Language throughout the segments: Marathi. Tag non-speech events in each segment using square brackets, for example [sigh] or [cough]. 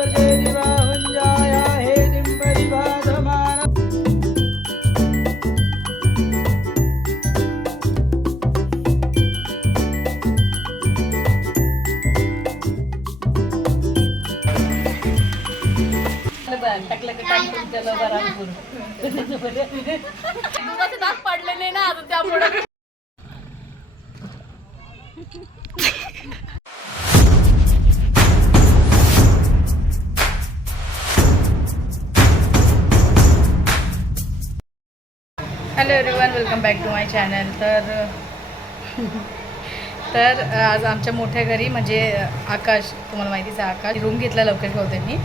दुधाचे चॅनल तर तर आज आमच्या मोठ्या घरी म्हणजे आकाश तुम्हाला माहितीच आहे आकाश रूम घेतला लवकर गौतमनी.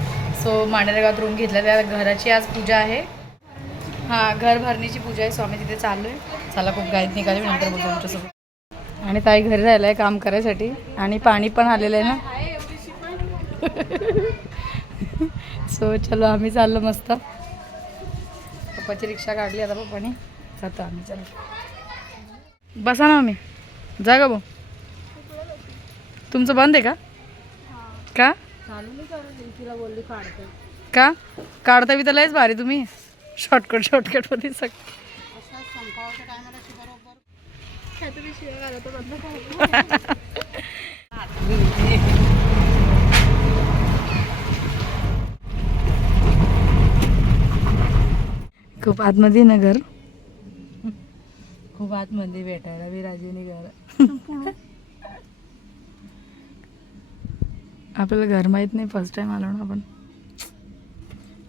सो मांडरेगावात रूम घेतला त्या घराची आज पूजा आहे. हां घर भरणीची पूजा आहे. स्वामी तिथे चालू आहे चला खूप गाईत निघाली मी नंतर बोलतो तुमच्यासोबत. आणि ताई घरी राहिला आहे काम करायसाठी. आणि पाणी पण आलेलं आहे ना. [laughs] सो चलो आम्ही चाललो मस्त. पप्पाची रिक्षा काढली आता पप्पानी. जातो आम्ही चलो. बसा ना मी जागा भाऊ. तुमचं बंद आहे का? का? का? काढता बी तर लयच भारी तुम्ही. शॉर्टकट शॉर्टकटमध्ये सग खूप आतमध्ये नगर खूप आतमध्ये भेटायला विराजीने घर आपल्याला घर माहीत नाही फर्स्ट टाइम आलो ना आपण.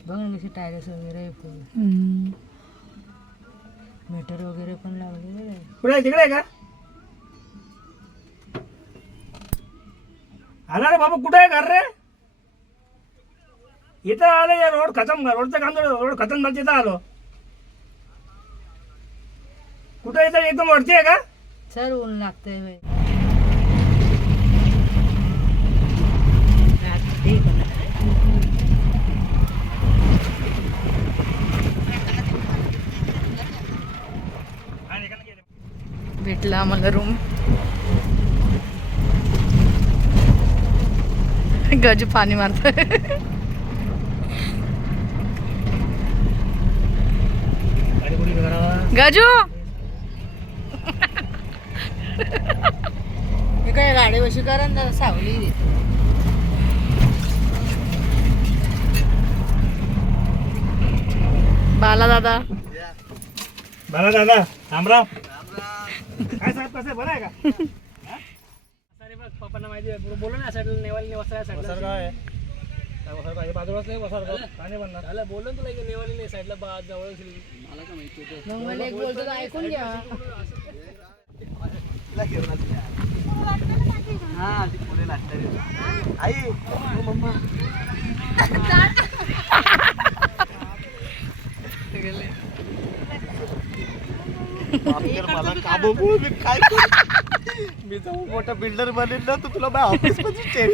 बघ ना कशी टायरस वगैरे. मीटर वगैरे पण लावलेले आहे कुठे आहे? तिकडे आहे का? आला रे बाबा कुठे आहे घर रे? इथं आलं या रोड खतम रोडचं काम रोड खतम झालं तिथं आलो. कुठे इथं एकदम वरती आहे का? सर ऊन लागतंय बाई. भेटला आम्हाला रूम गजू पाणी मारतोय. गजू! हे काय गाडी बशी करा ना सावली बाला दादा बघा दादा रामराव काय साहेब कसं बरं आहे का? अरे बघ पप्पांना माहिती आहे बोलू ना साईडला नेवाली वसरा साईडला बोललो तुला की नेवाली नाही साईडला बा जवळ मला का माहिती मला काम मी काय करू? मी जाऊ मोठा बिल्डर बनेल ना तर तुला माझ्या ऑफिसमध्ये.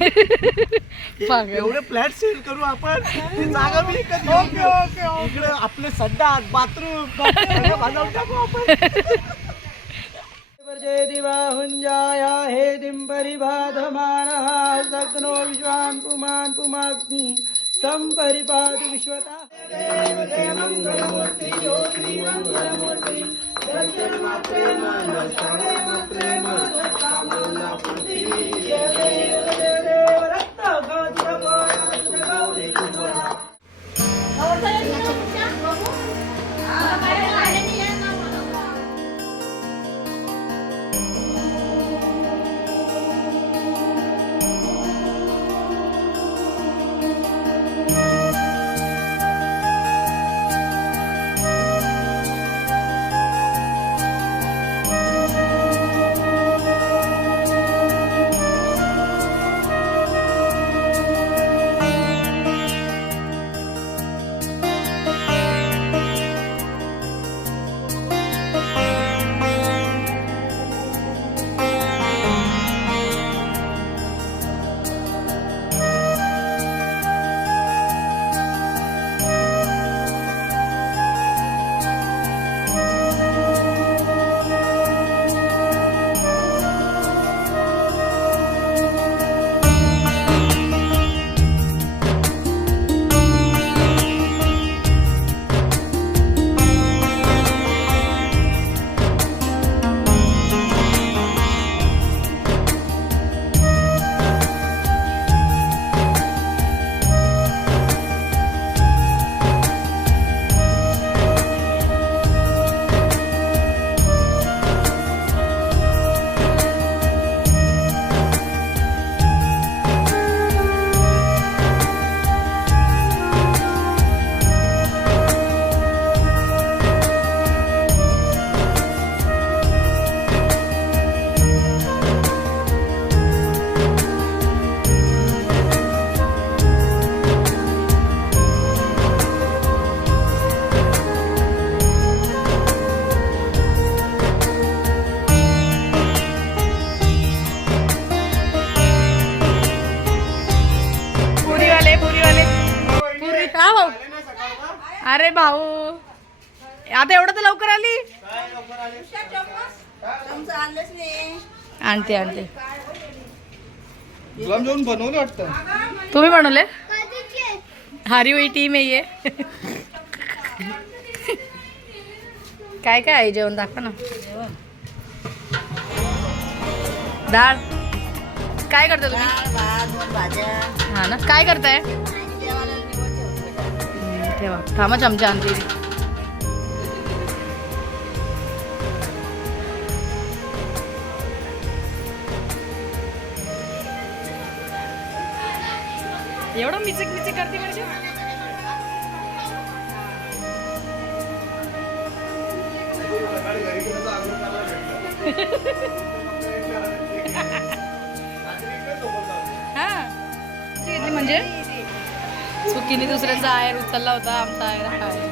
एवढे फ्लॅट सेल करू आपण. ती जागा मी. इकडे आपले संडास बाथरूम सगळं बांधून चे दिवाहुं जाया हे दिम्परिबाधमानः सग्नो विश्वान् पुमान् पुमाग्नि सम्परिपातु विश्वता। आणते आणते. गुलाबजामुन बनवले वाटतं? तुम्ही बनवले? हारी हुई टीम आहे ये. काय काय आहे जेवण? दाखवा ना. डाळ काय करता तुम्ही? हा ना. काय करताय? ठेवा. थांबा चमचा आणते. एवढं मिचिक मिचिक करते म्हणजे? हा. म्हणजे? चुकीने दुसऱ्याचा आयर उचलला होता आमचा. आयर हा आहे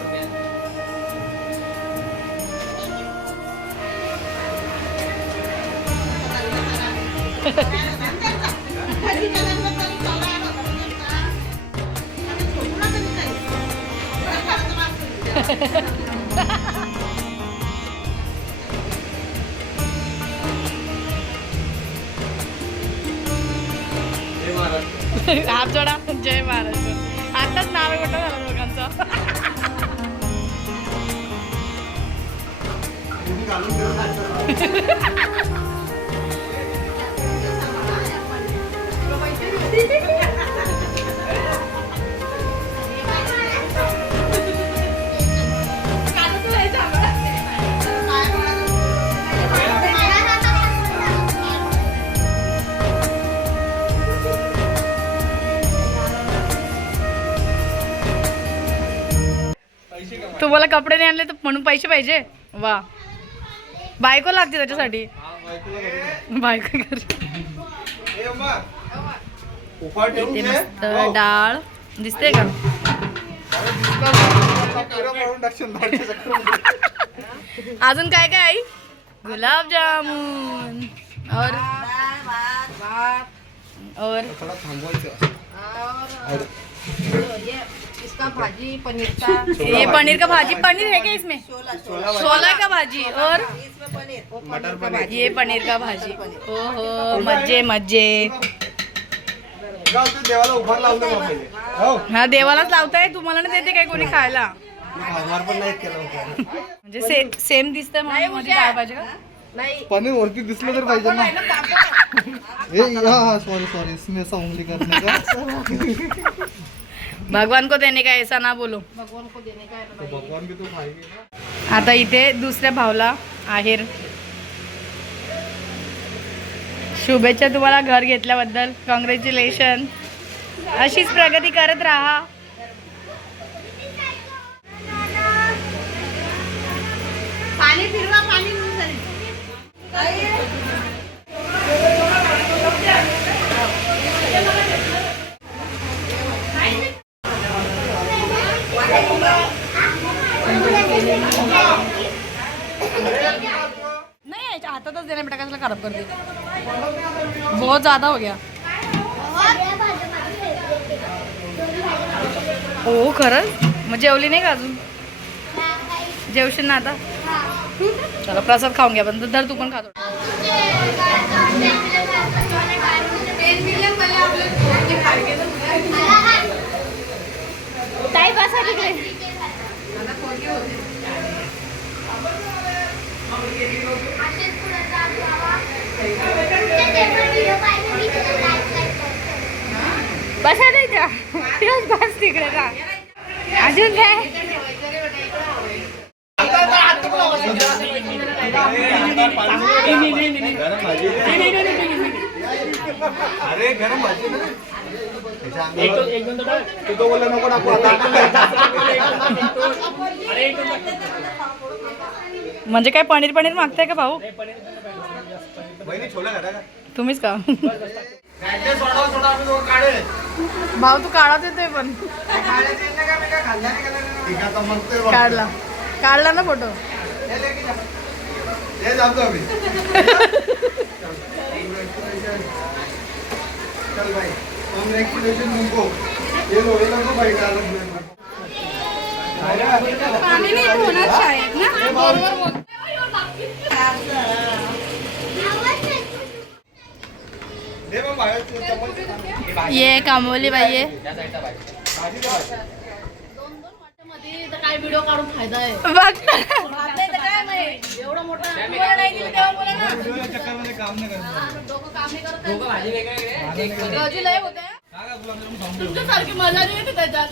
हात जोडा. जय महाराष्ट्र आताच नाव मोठं झालं लोकांचं [laughs] [laughs] तुम्हाला कपडे नाही आणले तर म्हणून पैसे पाहिजे? वा. बायको लागते त्याच्यासाठी. बायको इथे. मस्त हो. डाळ. दिसते का. अजून काय काय आई? गुलाबजामुन. और? और? इसका भाजी पनीर का ये पनीर का भाजी? पनीर है क्या इसमें? छोला का भाजी? और? मटर पनीर. ये पनीर का भाजी. ओहो मज्जे मज्जे. देवाला उभार. हो. हा देवालाच लावताय? तुम्हाला नाही देते काय कोणी खायला? मी. म्हणजे से, सेम काय पाहिजे का? पनीर वरती दिसलं तर पाहिजे ना. ए हा हा सॉरी सॉरी इसमें ऐसा उंगली करने का भगवान को देने का ऐसा ना बोलो। तो भगवान भी तो ना। आता इथे दुसऱ्या भावला आहेर। शुभेच्छा तुम्हाला घर घेतल्याबद्दल. कॉंग्रॅच्युलेशन अशीच प्रगती करत राहा. नहीं याच्या हातातच देणे बेटा कैसे खराब कर दी बहुत ज्यादा हो गया. हो खरंच? मग जेवली नाही का अजून? जेवशील ना आता? चला प्रसाद खाऊन घ्या पण धर तू पण खातो ताई बसा तिकडे. बसा नाही तेच बस तिकडे अजून काय? अरे गरम भाजी तू तो बोलला नको नको आता म्हणजे काय पनीर पनीर मागताय का भाऊ? तुम्हीच का भाऊ तू काढाच येतोय पण. काढला. काढला ना फोटो. हे जातो आम्ही. चल भाई ये कामवली बाई काय व्हिडिओ काढून फायदा आहे. बघ एवढं नाही दिलं तेव्हा बोला ना. डोकं काम नाही करत लय तुमच्यासारखी मजा नाही येते त्याच्यात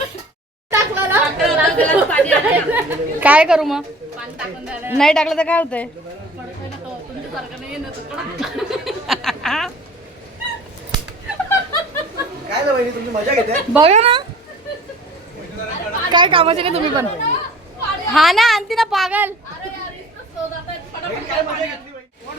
काय करू मग? नाही टाकलं तर काय होतंय पडतोय ना तो. तुमच्यासारखं नाही येणं तो. काय झालं वहिनी तुमची मजा घेते. बघा ना. काय कामाचे नाही तुम्ही पण. हा ना आणते ना पागल. अरे यार, इथंच तो जातोय. फटाफट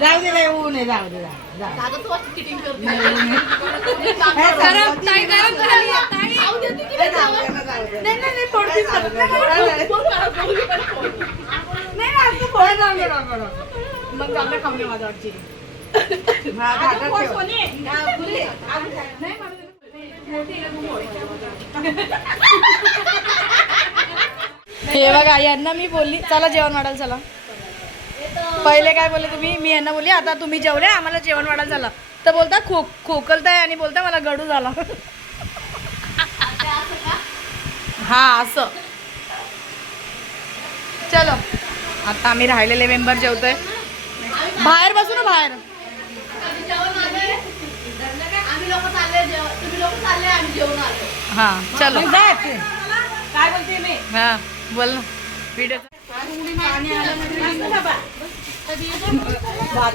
जाऊ दे ऊन आहे जाऊ दे जाऊ दे. मग चांगलं खाऊन घे माझ्या वाटची हा, बघा यांना मी बोलली. चला जेवण वाढायला चला. पहिले काय बोलले तुम्ही? मी यांना बोलली आता तुम्ही जेवले आम्हाला जेवण वाढायला झालं तर बोलता खो खोकलताय आणि बोलता मला गडू झाला. हा असं. चलो. आता आम्ही राहिलेले मेंबर जेवतोय. बाहेर बसू ना बाहेर कधी जेवण आलंय? आम्ही लोक चालले जेव- तुम्ही लोक चालले आम्ही जेवण आलो. हा चलो. काय बोलते मी? हा बोल ना. व्हिडिओ डाग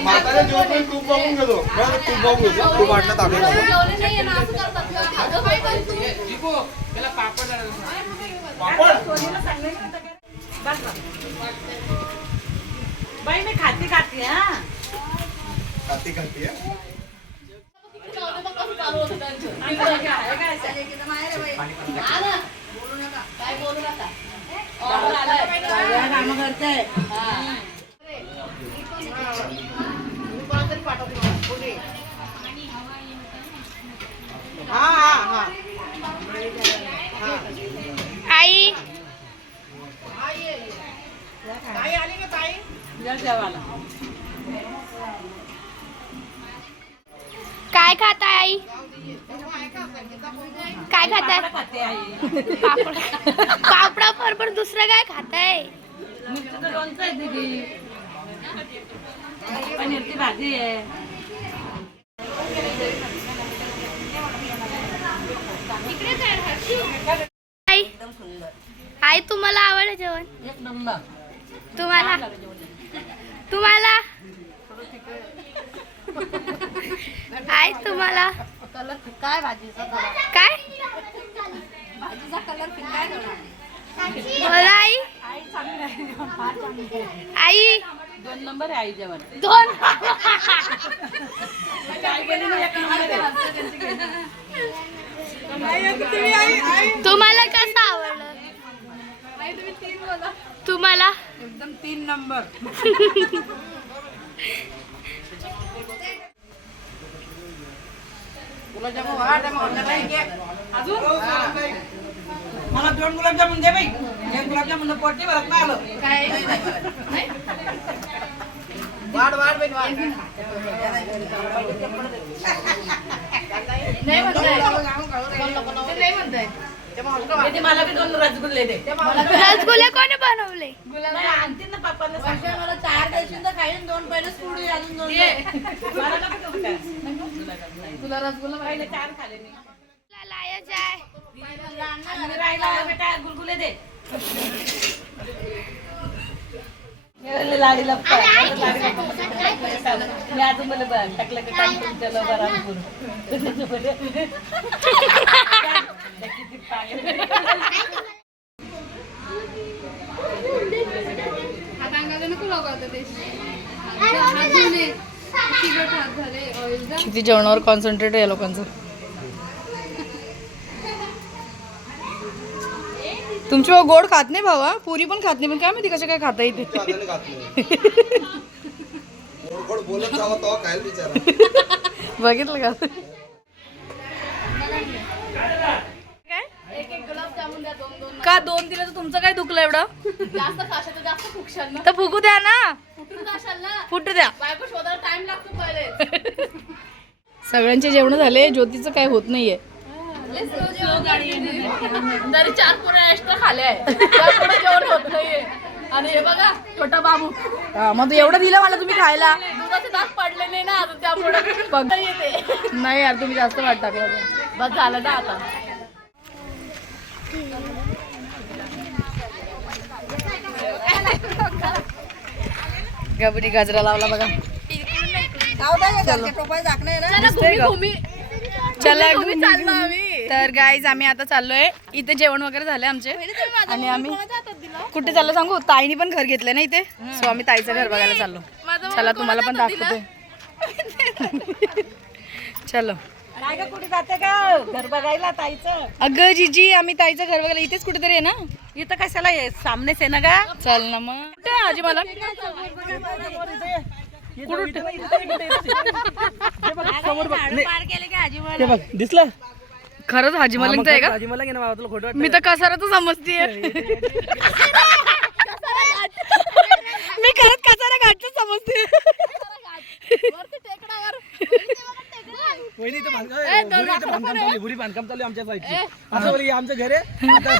म्हातारा जेवण तूप बघून बरं, तूप बघून घेतो तूप वाटलं बाई मी खाते खाते हा. खाती खाती काय बोलू नका काम करते मी कोणाला तरी पाठवते मला. बोलू. काय खाताय आई? काय खाताय खाते आई. पापड पापडा बरोबर दुसरं काय खाताय? लोणचं आहे दीदी. पनीरची भाजी आहे. आई आई तुम्हाला आवडलं जेवण? तुम्हाला? तुम्हाला? आई तुम्हाला. कलर आहे भाजीचा काय? भाजीचा कलर. बोला आई. आई दोन नंबर आहे आई जेवण दोन तुम्हाला कसं आवडलं? तुम्हाला? एकदम तीन नंबर. [laughs] मला दोन गुलाबजामुन दे बाई. एक गुलाबजामुन पोट नाही भरत नाही आलं. काय? नाही [laughs] म्हणताय. ते नाही म्हणताय. ते मला बी दोन रसगुल्ले दे. रसगुल्ले कोणी बनवले? नाही, आणतील ना पप्पांना सांग. मला चार देशील तर खाईन दोन पहिले सोडू अजून दोन मला नको देऊ काय. तुला रसगुल्ला पहिले चार खाले मी. तुला लायच आहे. आणि राहिला बेटा गुलगुले दे. लाडीला मी मला बघ टाकलं किती किती जेवणावर कॉन्सन्ट्रेट आहे या लोकांचं? तुमची भाऊ गोड खात नाही भावा पुरी पण खात नाही पण काय माहिती कसं काय खाता येते बघितलं का एक एक गुलाबजामुन द्या दोन दोन का? दोन दिलं तर तुमचं काय दुखलं एवढं? तर फुगू द्या ना. फुटू द्या. टाइम लागतो पहिले. [laughs] सगळ्यांचे जेवण झाले ज्योतीचं काय होत नाहीये. तरी चार एक्स्ट्रा आहे. त्यापुढे जेवण होत नाहीये. आणि हे बघा छोटा बाबू. हा, मग तू एवढं दिलं मला तुम्ही खायला. दुधाचे दात पडले नाही ना अजून त्यापुढे बघ. येते. नाही यार तुम्ही जास्त वाट टाकला होता. बस झालं ना आता. गबरी गजरा लावला बघा? चला. घुमी चाललो आम्ही. तर गाईज आम्ही आता चाललोय इथे जेवण वगैरे झाले आमचे आणि आम्ही कुठे चाललो सांगू ताईनी पण घर घेतलं ना इथे सो आम्ही ताईचं घर बघायला चाललो चला तुम्हाला पण दाखवते चलो कुठे जाते का घर बघायला ताईचं अगं जीजी आम्ही ताईचं घर बघायला इथेच कुठेतरी आहे ना इथं कशाला ये सामनेच आहे ना का चल ना मग कुठे आहे आजी मला ते बघ दिसलं खरंच हाजी मलिंगचं आहे का? भाजी मला घे ना बाबा तुला खोटं मी तर कसाराच समजतीये. मी खरंच कसारा घाटच समजते. वहिनी इथं बांधकाम भुरी इथं बांधकाम चालू आहे, भुरी बांधकाम चालू आहे आमच्या साईडची. असं बोल आमचं घर आहे? आता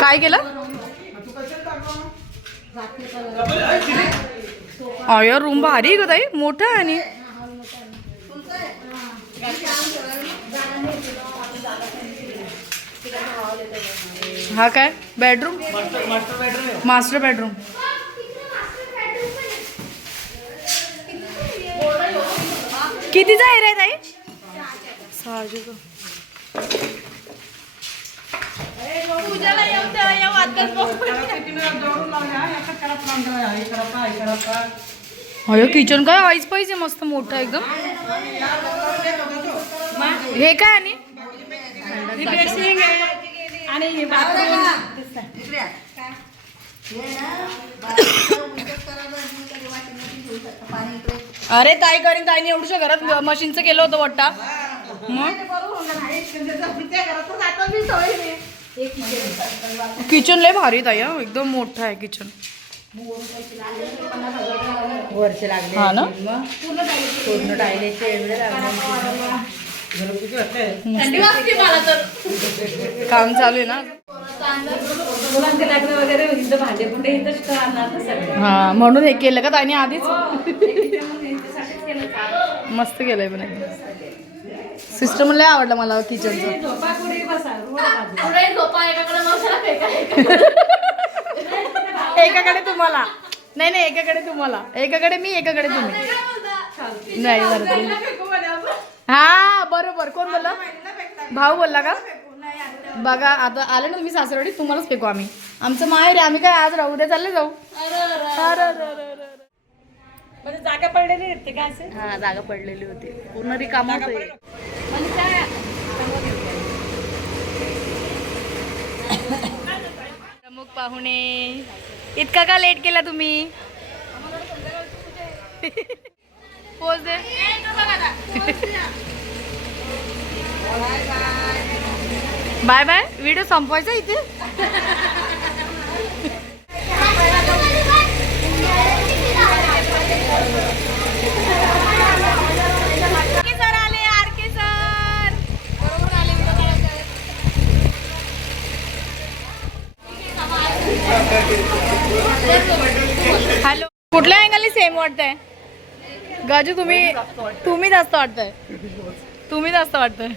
काय केलं? अय रूम भारी आहे ग ताई. मोठा आहे आणि हा काय? बेडरूम मास्टर बेडरूम कितीचा एरिया आहे ताई? सहाशे पूजाला येऊ तेव्हा येऊ आताच बघू. अयो किचन काय आईच पाहिजे मस्त मोठं एकदम हे काय आणि? अरे ताई करीन ताईने एवढ्या घरात मशीनचं केलं होतं वाटता मग? किचन लय भारी ताई हं. एकदम मोठं आहे किचन. वरचे लागले हा ना? पूर्ण टायलेचे एवढे लागले काम चालू आहे ना? हा म्हणून हे केलं का ताईने आधीच? मस्त केलंय पण सिस्टम लय आवडलं मला किचनचं एकाकडे नवसाला फेका एकाकडे. तुम्हाला. नाही नाही एकाकडे तुम्हाला. एकाकडे मी एकाकडे तुम्ही. नाही बरं तुम्ही. हा बरोबर. कोण बोलला? भाऊ बोलला का? बघा आता आले ना तुम्ही सासरवाडी तुम्हालाच फेकू आम्ही. आमचं माहेर आहे आम्ही काय आज राहू उद्या चालले जाऊ. अरे, अरे, अरे, अरे. म्हणजे जागा पडलेली आहेत ते काय असे हा जागा पडलेली होती. पूर्ण रिकाम होते प्रमुख पाहुणे. इतका का लेट केला तुम्ही? पोच दे. बाय बाय व्हिडिओ संपवायचा इथे [laughs] सर आले आर के सर बरोबर आले हॅलो. कुठल्या अँगलनी सेम वाटतंय? गाजू तुम्ही तुम्ही जास्त वाटतंय. तुम्ही जास्त वाटतंय.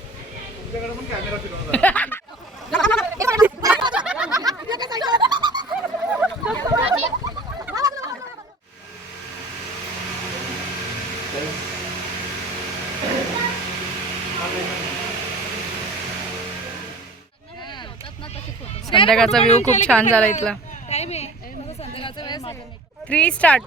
[laughs] [laughs] संध्याकाळचा व्ह्यू खूप छान झाला इथला. थ्री स्टार्ट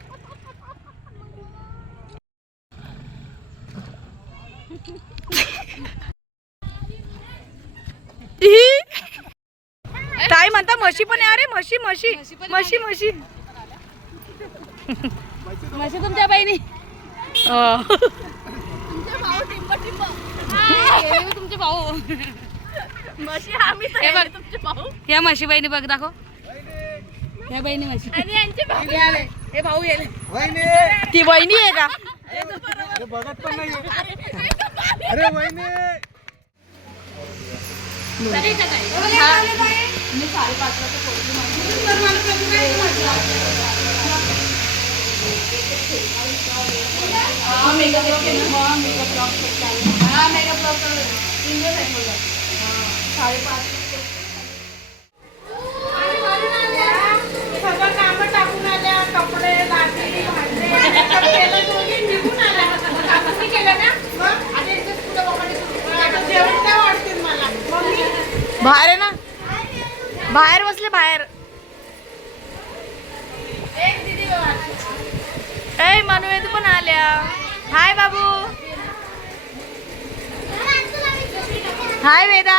काय म्हणता म्हशी पण आहे अरे म्हशी म्हशी म्हशी म्हशी म्हशी तुमच्या बहिणी. अं. तुमचे भाऊ. म्हशी आम्ही तर हे आहे, बघ. तुमचे भाऊ. या म्हशी बहिणी बघ दाखव. या बहिणी म्हशी. आणि यांचे भाऊ. हे भाऊ गेले. ती वहिनी आहे का? अरे बघत पण नाही अरे वहिनी. बाहेर आहे ना? बाहेर बसले बाहेर. ए मनू तू पण आल्या. हाय बाबू. हाय वेदा.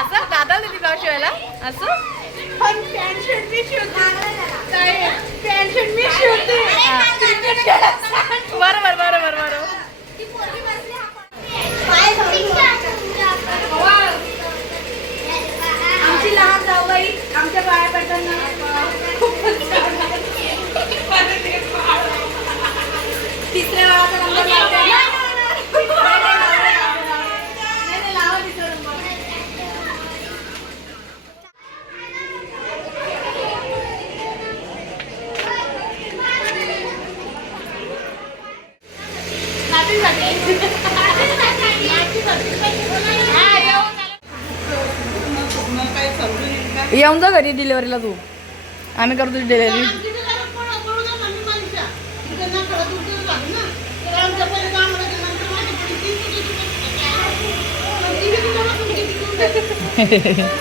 असं? दादा दिली ब्लाऊज शिवायला? असं? पण पॅन्ट शर्ट मी शिवते. पॅन्ट शर्ट मी शिवते. बरोबर बरोबर बरोबर. आमची लहान जाऊबाई आमच्या पाया पडताना तिसऱ्या [laughs] नंबर लावते. नाही, नाही, लावा तिसरा नंबर. येऊन जा घरी डिलिव्हरीला तू. आम्ही करतो तुझी डिलिव्हरी [laughs]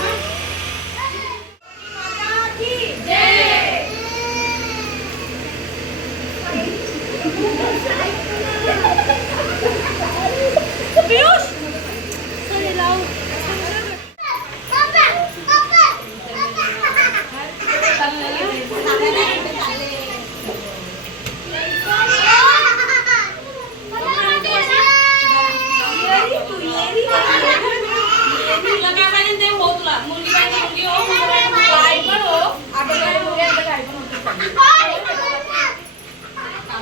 तुला काय पाहिजे ते हो तुला मुलगी पाहिजे मुलगी हो आई पण हो आता काय मुली आता काय पण होते. मुलगी झाली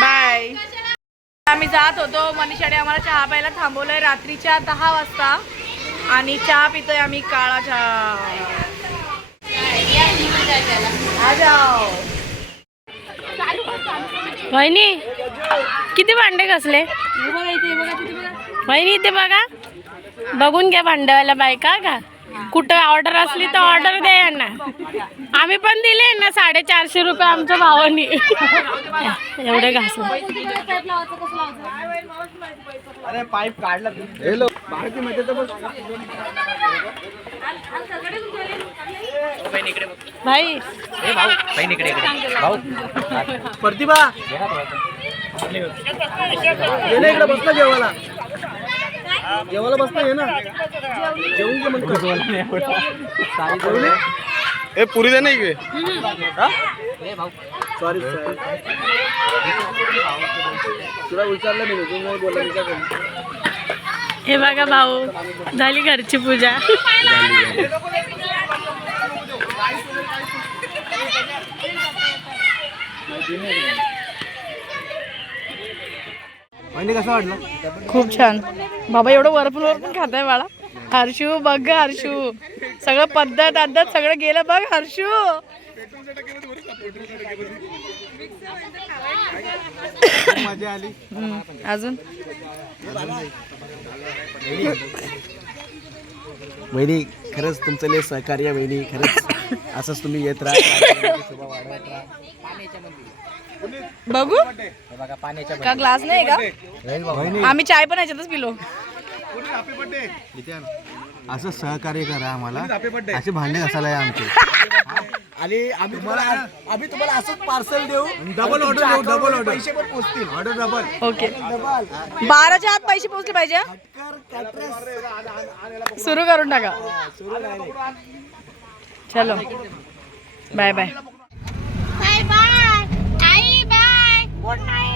बाय. आम्ही जात होतो. मनीषाने आम्हाला चहा प्यायला थांबवलंय. रात्रीच्या दहा वाजता आणि चहा पितोय आम्ही काळा चहा. आ जाओ. किती भांडे घासले? वहिनी इथे बघा. बघून घ्या भांड्यावाल्या बायका का? कुठं ऑर्डर असली तर ऑर्डर द्या यांना. आम्ही पण दिले ना साडेचारशे रुपये आमच्या भावानी. एवढे घासले. अरे पाईप काढला बाहेरची मध्ये तर बघ. भाई. प्रतिभा. इकडे बसला जेवायला. जेवायला बसला ये ना. जेवून घे म्हणतो ए पुरी दे नाही सॉरी तुला विचारलं मी तू नाही बोलला विचार हे बघा भाऊ झाली घरची पूजा. म्हणजे कसं वाटलं? खूप छान. बाबा एवढं वरपून वरपून खात आहे बाळा. हर्षू बघ ग हर्षू. सगळं पद्धत अद्दत सगळं गेलं बघ हर्षू. मजा आली. हम्म, अजून? वहिनी खरंच तुमचं लय सहकार्य वहिनी. खरंच असंच तुम्ही येत राहा शोभा वाढवत राहा. बघू का ग्लास नाही का आम्ही चाय पण याच्यातच पिलो. असं सहकार्य करा आम्हाला असे भांडे घासायला आहे आमचे आणि आम्ही तुम्हाला आम्ही तुम्हाला असंच पार्सल देऊ डबल ऑर्डर देऊ डबल ऑर्डर पैसे पण पोहोचतील ऑर्डर डबल ओके बाराच्या आत पैसे पोहोचले पाहिजे सुरू करून टाका चलो बाय बाय बाय बाय